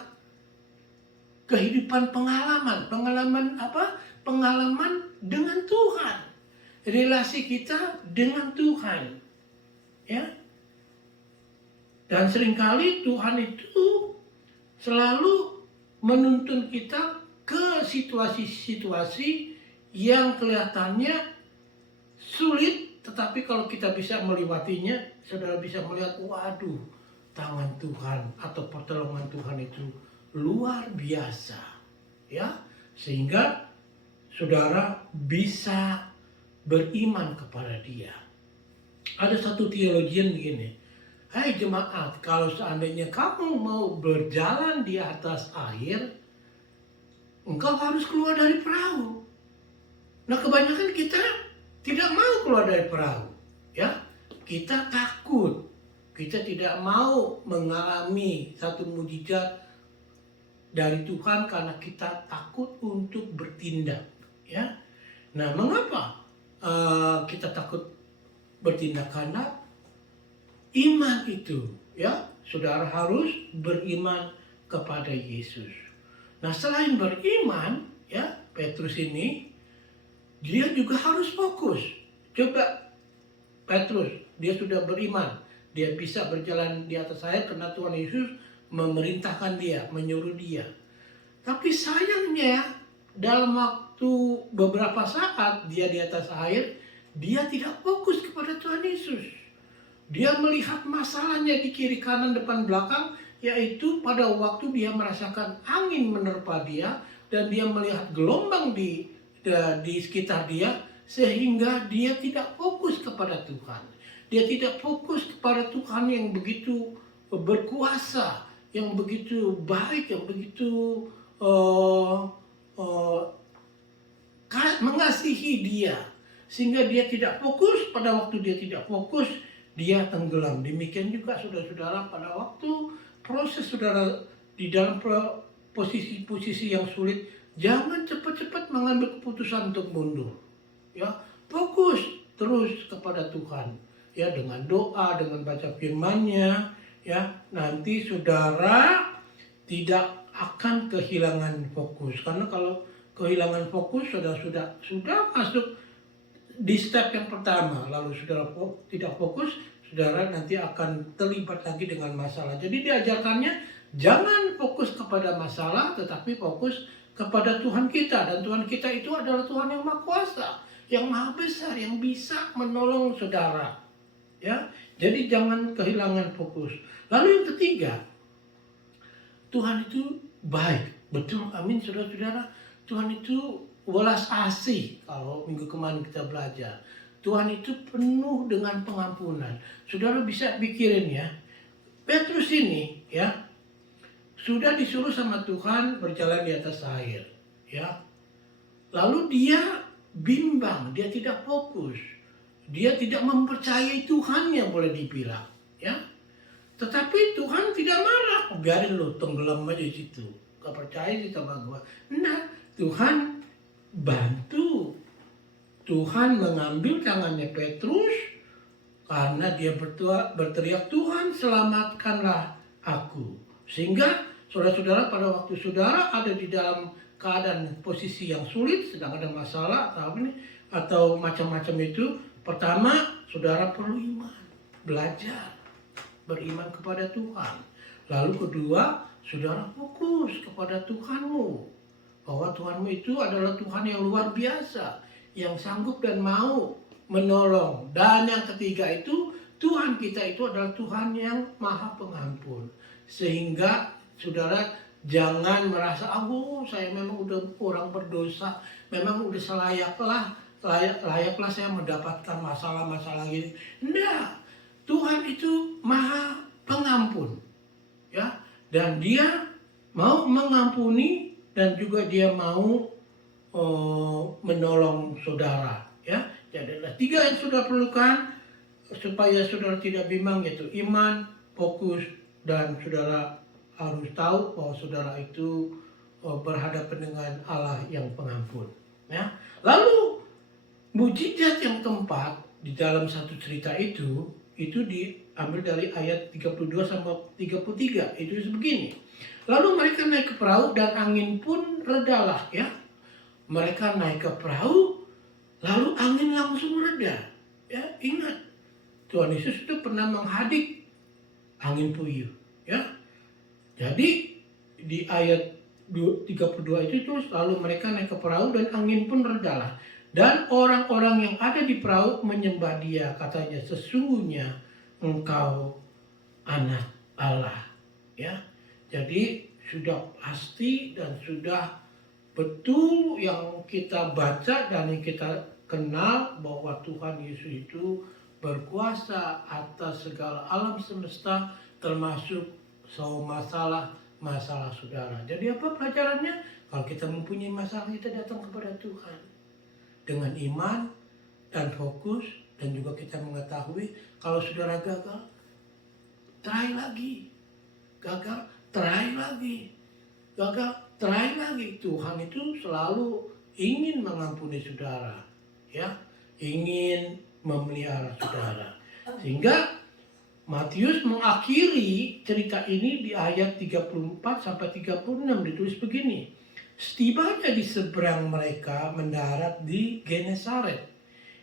kehidupan pengalaman. Pengalaman apa? Pengalaman dengan Tuhan. Relasi kita dengan Tuhan. Ya. Dan seringkali Tuhan itu selalu menuntun kita ke situasi-situasi yang kelihatannya sulit, tetapi kalau kita bisa melewatinya, saudara bisa melihat, waduh, tangan Tuhan atau pertolongan Tuhan itu luar biasa, ya, sehingga saudara bisa beriman kepada Dia. Ada satu teologian begini, hai jemaat, kalau seandainya kamu mau berjalan di atas air, engkau harus keluar dari perahu. Nah, kebanyakan kita tidak mau keluar dari perahu. Ya, kita takut. Kita tidak mau mengalami satu mujizat dari Tuhan karena kita takut untuk bertindak. Ya, nah mengapa kita takut bertindak? Karena iman itu, ya, saudara harus beriman kepada Yesus. Nah, selain beriman, ya, Petrus ini dia juga harus fokus. Coba Petrus, dia sudah beriman, dia bisa berjalan di atas air karena Tuhan Yesus memerintahkan dia, menyuruh dia. Tapi sayangnya dalam waktu beberapa saat dia di atas air, dia tidak fokus kepada Tuhan Yesus. Dia melihat masalahnya di kiri kanan depan belakang, yaitu pada waktu dia merasakan angin menerpa dia dan dia melihat gelombang di sekitar dia, sehingga dia tidak fokus kepada Tuhan. Dia tidak fokus kepada Tuhan yang begitu berkuasa, yang begitu baik, yang begitu mengasihi dia. Sehingga dia tidak fokus. Pada waktu dia tidak fokus, dia tenggelam. Demikian juga saudara-saudara, pada waktu proses saudara di dalam posisi-posisi yang sulit, jangan cepat-cepat mengambil keputusan untuk mundur. Ya, fokus terus kepada Tuhan. Ya, dengan doa, dengan baca firman-Nya, ya, nanti saudara tidak akan kehilangan fokus. Karena kalau kehilangan fokus, sudah masuk di step yang pertama, lalu saudara tidak fokus, saudara nanti akan terlibat lagi dengan masalah. Jadi diajarkannya jangan fokus kepada masalah, tetapi fokus kepada Tuhan kita. Dan Tuhan kita itu adalah Tuhan yang Maha Kuasa, yang Maha Besar, yang bisa menolong saudara. Ya, jadi jangan kehilangan fokus. Lalu yang ketiga, Tuhan itu baik. Betul, amin saudara-saudara. Tuhan itu welas asih. Kalau minggu kemarin kita belajar, Tuhan itu penuh dengan pengampunan. Saudara bisa pikirin ya, Petrus ini ya sudah disuruh sama Tuhan berjalan di atas air, ya. Lalu dia bimbang, dia tidak fokus, dia tidak mempercayai Tuhan yang boleh dibilang, ya. Tetapi Tuhan tidak marah, biarin lo tenggelam aja di situ, gak percaya sih sama gua. Nah, Tuhan bantu. Tuhan mengambil tangannya Petrus karena dia berteriak, Tuhan selamatkanlah aku. Sehingga saudara-saudara, pada waktu saudara ada di dalam keadaan posisi yang sulit, sedang ada masalah atau macam-macam itu, pertama saudara perlu iman, belajar beriman kepada Tuhan. Lalu kedua, saudara fokus kepada Tuhanmu, bahwa Tuhanmu itu adalah Tuhan yang luar biasa, yang sanggup dan mau menolong. Dan yang ketiga itu, Tuhan kita itu adalah Tuhan yang Maha Pengampun. Sehingga saudara jangan merasa, saya memang udah orang berdosa, memang udah layaklah saya mendapatkan masalah-masalah ini. Enggak, Tuhan itu Maha Pengampun, ya, dan Dia mau mengampuni dan juga Dia mau menolong saudara, ya. Jadi ada 3 yang saudara perlukan supaya saudara tidak bimbang, yaitu iman, fokus, dan saudara harus tahu bahwa saudara itu berhadapan dengan Allah yang pengampun, ya. Lalu mujizat yang keempat di dalam satu cerita itu diambil dari ayat 32 sampai 33. Itu begini. Lalu mereka naik ke perahu dan angin pun redalah, ya. Mereka naik ke perahu, lalu angin langsung reda. Ya, ingat, Tuhan Yesus itu pernah menghadik angin puyuh, ya. Jadi di ayat 32 itu terus, lalu mereka naik ke perahu dan angin pun redalah. Dan orang-orang yang ada di perahu menyembah Dia, katanya, sesungguhnya Engkau anak Allah, ya. Jadi sudah pasti dan sudah betul yang kita baca dan yang kita kenal bahwa Tuhan Yesus itu berkuasa atas segala alam semesta, termasuk masalah saudara. Jadi apa pelajarannya? Kalau kita mempunyai masalah, kita datang kepada Tuhan dengan iman, dan fokus, dan juga kita mengetahui kalau saudara gagal, try lagi. Gagal, try lagi. Gagal, try lagi. Tuhan itu selalu ingin mengampuni saudara, ya, ingin memelihara saudara. Sehingga Matius mengakhiri cerita ini di ayat 34 sampai 36 ditulis begini. Setibanya di seberang mereka mendarat di Genesaret.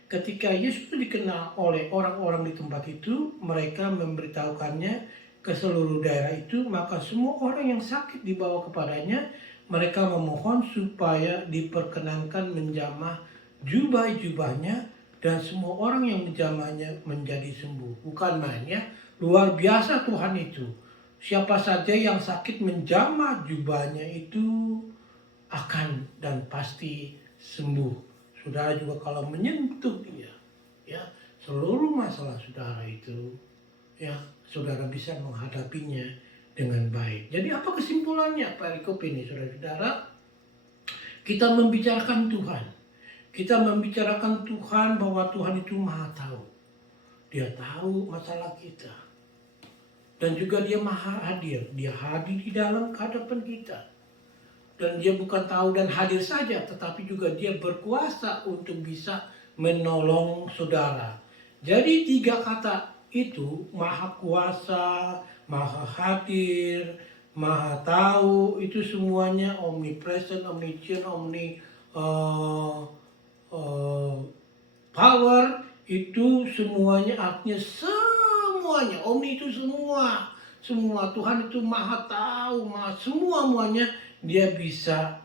Ketika Yesus dikenal oleh orang-orang di tempat itu, mereka memberitahukannya ke seluruh daerah itu, maka semua orang yang sakit dibawa kepadanya. Mereka memohon supaya diperkenankan menjamah jubah-jubahnya, dan semua orang yang menjamahnya menjadi sembuh. Bukan main ya, luar biasa Tuhan itu. Siapa saja yang sakit menjamah jubahnya itu akan dan pasti sembuh. Saudara juga kalau menyentuh dia, ya, seluruh masalah saudara itu, ya, saudara bisa menghadapinya dengan baik. Jadi apa kesimpulannya perikop ini, saudara-saudara? Kita membicarakan Tuhan. Kita membicarakan Tuhan bahwa Tuhan itu maha tahu. Dia tahu masalah kita. Dan juga dia maha hadir. Dia hadir di dalam kehidupan kita. Dan dia bukan tahu dan hadir saja, tetapi juga dia berkuasa untuk bisa menolong saudara. Jadi 3 kata itu, maha kuasa, maha hadir, maha tahu, itu semuanya omnipresent, omniscient, power, itu semuanya artinya semuanya. Omni itu semua. Semua. Tuhan itu maha tahu, maha semuanya. Dia bisa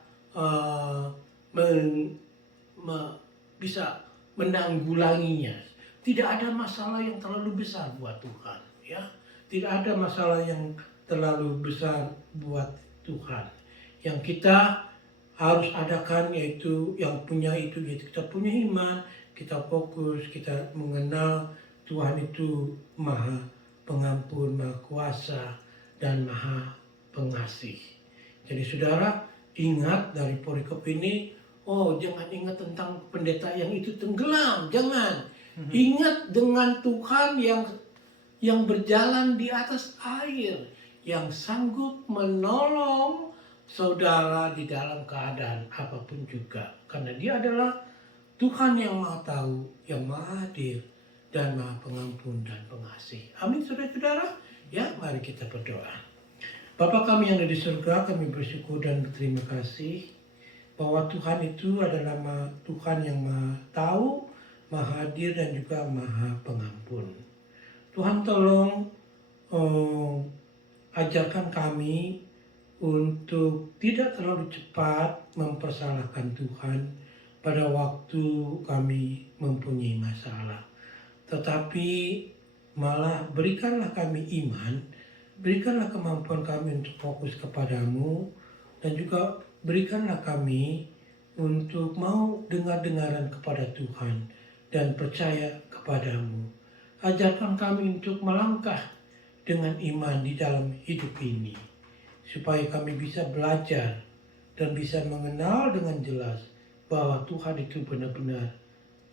bisa menanggulanginya. Tidak ada masalah yang terlalu besar buat Tuhan, ya. Tidak ada masalah yang terlalu besar buat Tuhan. Yang kita harus adakan yaitu yang punya itu, yaitu kita punya iman, kita fokus, kita mengenal Tuhan itu maha pengampun, maha kuasa, dan maha pengasih. Jadi saudara, ingat dari perikop ini, jangan ingat tentang pendeta yang itu tenggelam, jangan. Ingat dengan Tuhan yang berjalan di atas air, yang sanggup menolong saudara di dalam keadaan apapun juga. Karena dia adalah Tuhan yang maha tahu, yang maha hadir, dan maha pengampun dan pengasih. Amin saudara-saudara. Ya, mari kita berdoa. Bapa kami yang ada di surga, kami bersyukur dan berterima kasih bahwa Tuhan itu adalah Tuhan yang maha tahu, maha hadir, dan juga maha pengampun. Tuhan tolong ajarkan kami untuk tidak terlalu cepat mempersalahkan Tuhan pada waktu kami mempunyai masalah. Tetapi malah berikanlah kami iman, berikanlah kemampuan kami untuk fokus kepadamu, dan juga berikanlah kami untuk mau dengar-dengaran kepada Tuhan dan percaya kepadamu. Ajarkan kami untuk melangkah dengan iman di dalam hidup ini, supaya kami bisa belajar dan bisa mengenal dengan jelas bahwa Tuhan itu benar-benar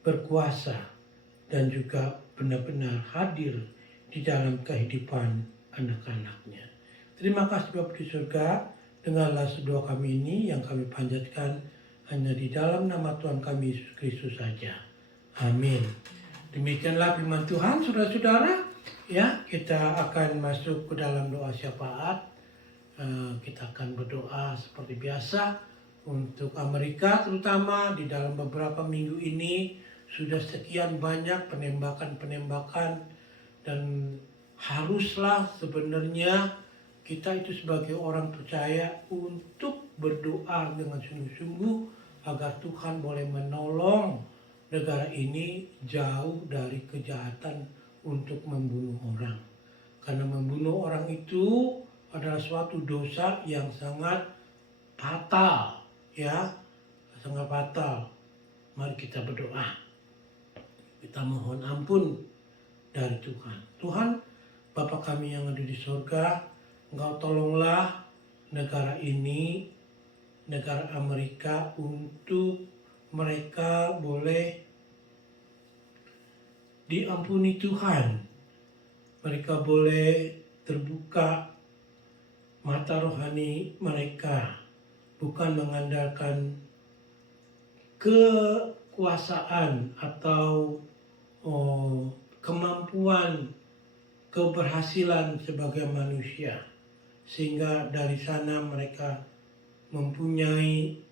berkuasa dan juga benar-benar hadir di dalam kehidupan anak-anaknya. Terima kasih Bapa di surga, dengarlah doa kami ini yang kami panjatkan hanya di dalam nama Tuhan kami Yesus Kristus saja. Amin. Demikianlah firman Tuhan, saudara-saudara. Ya, kita akan masuk ke dalam doa syafaat. Kita akan berdoa seperti biasa untuk Amerika, terutama di dalam beberapa minggu ini sudah sekian banyak penembakan dan haruslah sebenarnya kita itu sebagai orang percaya untuk berdoa dengan sungguh-sungguh agar Tuhan boleh menolong negara ini jauh dari kejahatan untuk membunuh orang. Karena membunuh orang itu adalah suatu dosa yang sangat fatal, ya, sangat fatal. Mari kita berdoa. Kita mohon ampun dari Tuhan. Tuhan, Bapa kami yang ada di surga, Engkau tolonglah negara ini, negara Amerika, untuk mereka boleh diampuni Tuhan. Mereka boleh terbuka mata rohani mereka, bukan mengandalkan kekuasaan atau kemampuan, keberhasilan sebagai manusia. Sehingga dari sana mereka mempunyai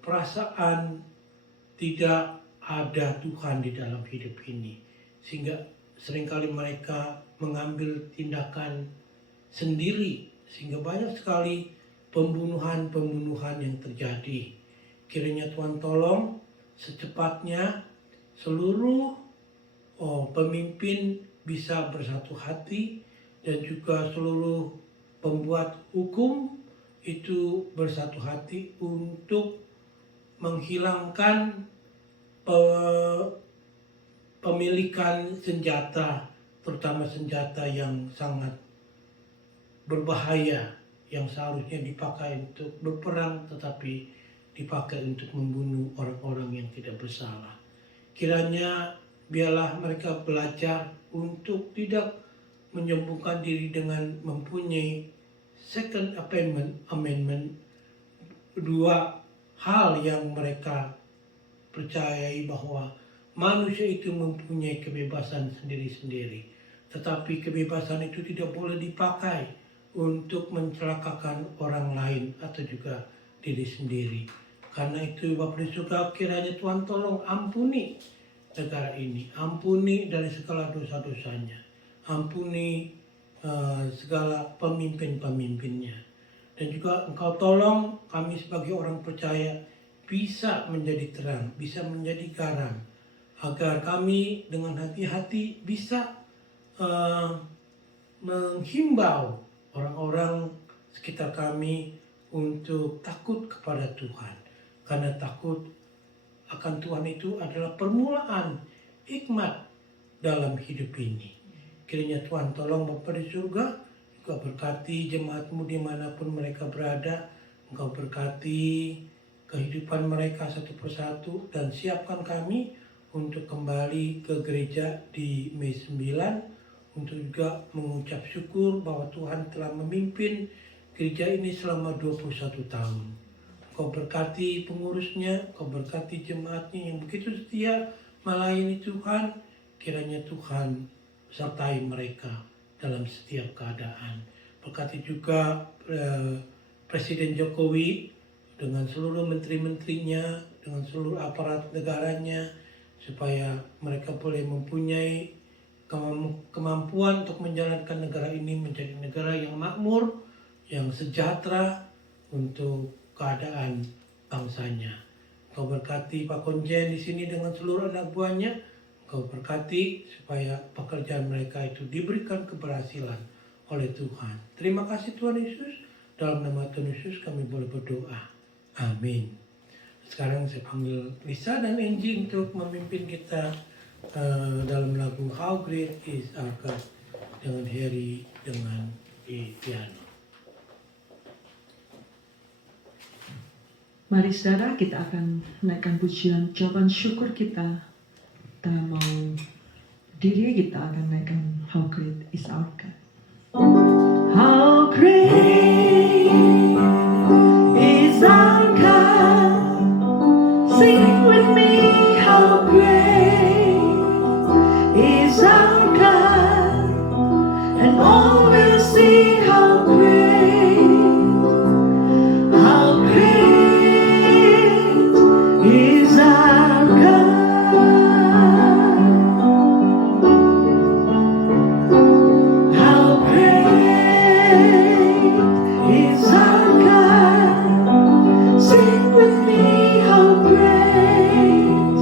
perasaan tidak ada Tuhan di dalam hidup ini. Sehingga seringkali mereka mengambil tindakan sendiri. Sehingga banyak sekali pembunuhan-pembunuhan yang terjadi. Kiranya Tuhan tolong secepatnya seluruh pemimpin bisa bersatu hati, dan juga seluruh pembuat hukum itu bersatu hati untuk menghilangkan pemilikan senjata, terutama senjata yang sangat berbahaya, yang seharusnya dipakai untuk berperang tetapi dipakai untuk membunuh orang-orang yang tidak bersalah. Kiranya biarlah mereka belajar untuk tidak menyombongkan diri dengan mempunyai second amendment, dua hal yang mereka percayai bahwa manusia itu mempunyai kebebasan sendiri-sendiri, tetapi kebebasan itu tidak boleh dipakai untuk mencelakakan orang lain atau juga diri sendiri. Karena itu Bapak di surga, kiranya Tuhan tolong ampuni negara ini, ampuni dari segala dosa-dosanya, ampuni segala pemimpin-pemimpinnya, dan juga Engkau tolong kami sebagai orang percaya bisa menjadi terang, bisa menjadi garam, agar kami dengan hati-hati bisa menghimbau orang-orang sekitar kami untuk takut kepada Tuhan. Karena takut akan Tuhan itu adalah permulaan hikmat dalam hidup ini. Kiranya Tuhan tolong Bapa di surga, Engkau berkati jemaat-Mu dimanapun mereka berada. Engkau berkati kehidupan mereka satu persatu, dan siapkan kami untuk kembali ke gereja di Mei 9 untuk juga mengucap syukur bahwa Tuhan telah memimpin gereja ini selama 21 tahun. Kau berkati pengurusnya, Kau berkati jemaatnya yang begitu setia melayani Tuhan. Kiranya Tuhan sertai mereka dalam setiap keadaan. Berkati juga Presiden Jokowi dengan seluruh menteri-menterinya, dengan seluruh aparat negaranya, supaya mereka boleh mempunyai kemampuan untuk menjalankan negara ini menjadi negara yang makmur, yang sejahtera untuk keadaan bangsanya. Kau berkati Pak Konjen di sini dengan seluruh anak buahnya. Kau berkati supaya pekerjaan mereka itu diberikan keberhasilan oleh Tuhan. Terima kasih Tuhan Yesus. Dalam nama Tuhan Yesus kami boleh berdoa. Amin. Sekarang saya panggil Lisa dan Angie untuk memimpin kita dalam lagu How Great Is Our God dengan Harry dengan di piano. Mari saudara, kita akan naikkan pujian jawaban syukur kita. Kita mau diri, kita akan naikkan How Great Is Our God. How great is our God. Sing with me, how great is our God. And all will see how great is our God. How great is our God. Sing with me, how great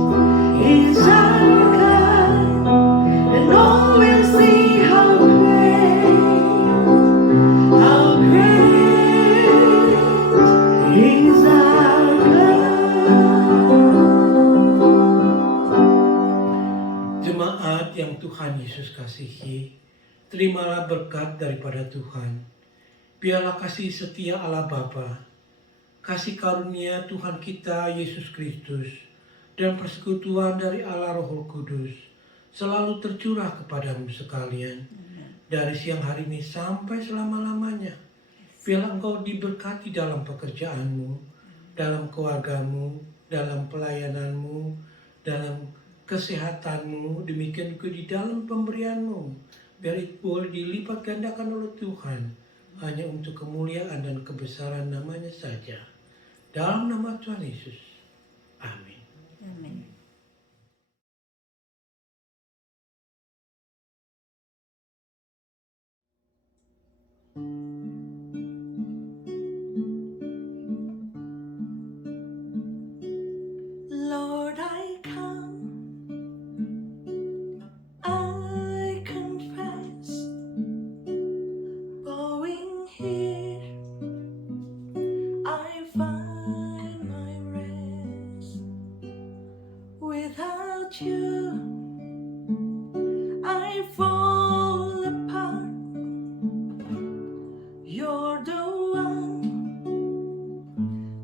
is our God. And all will see how great is our God. Jemaat yang Tuhan Yesus kasihi, terimalah berkat daripada Tuhan. Biarlah kasih setia Allah Bapa, kasih karunia Tuhan kita Yesus Kristus, dan persekutuan dari Allah Roh Kudus selalu tercurah kepadamu sekalian, dari siang hari ini sampai selama-lamanya. Biarlah engkau diberkati dalam pekerjaanmu, dalam keluargamu, dalam pelayananmu, dalam kesehatanmu, demikian juga di dalam pemberianmu. Biar itu boleh dilipat gandakan oleh Tuhan, hanya untuk kemuliaan dan kebesaran namanya saja. Dalam nama Tuhan Yesus. Amin. Amin. Lord, I come, I confess, bowing here, I find my rest. Without you, I fall apart. You're the one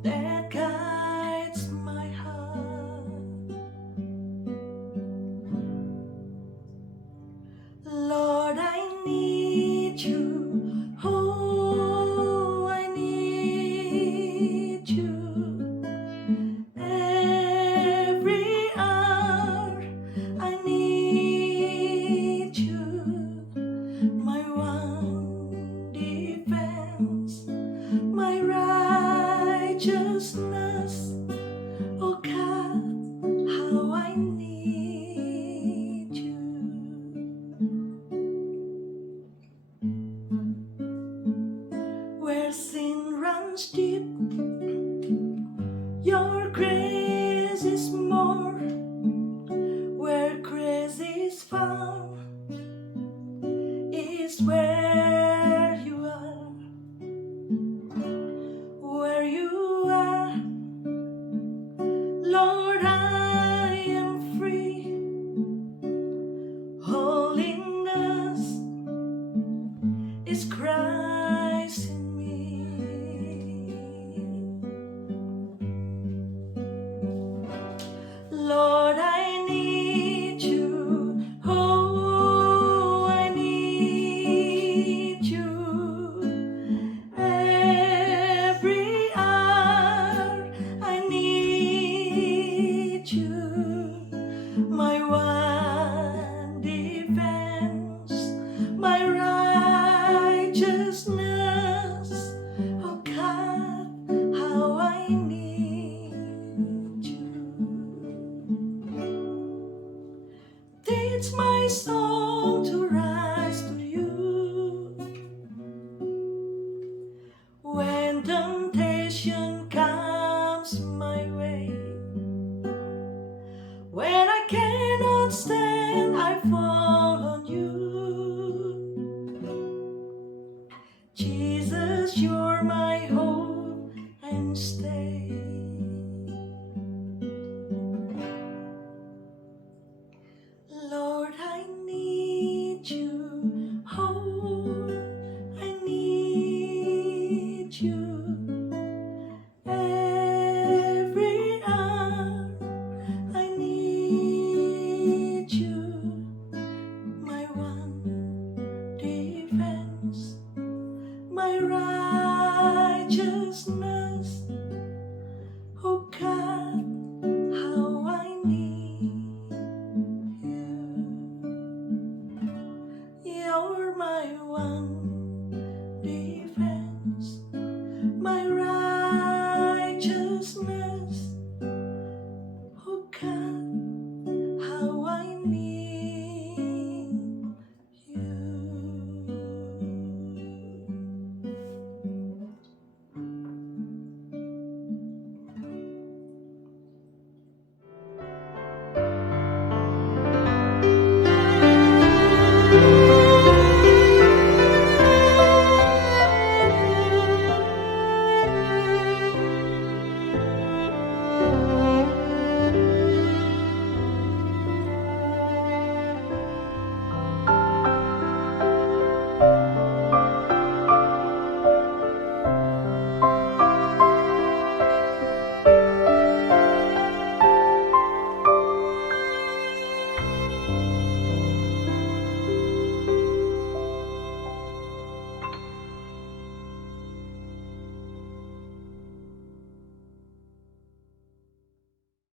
that guides my heart. Lord, I need you. Oh, I need you. Every hour I need you. My one defense, my righteousness. Oh God, how I need you. Where sin runs deep, your grace is more. Where grace is found is where you are. Where you are, Lord, I am free. Holiness is Christ in me. Lord, I need you. Oh, I need you. Every hour I need you. My one defense, my righteousness. Oh God, how I need you. Teach my soul to rise to you. When temptation comes my way, when I cannot stand, I fall.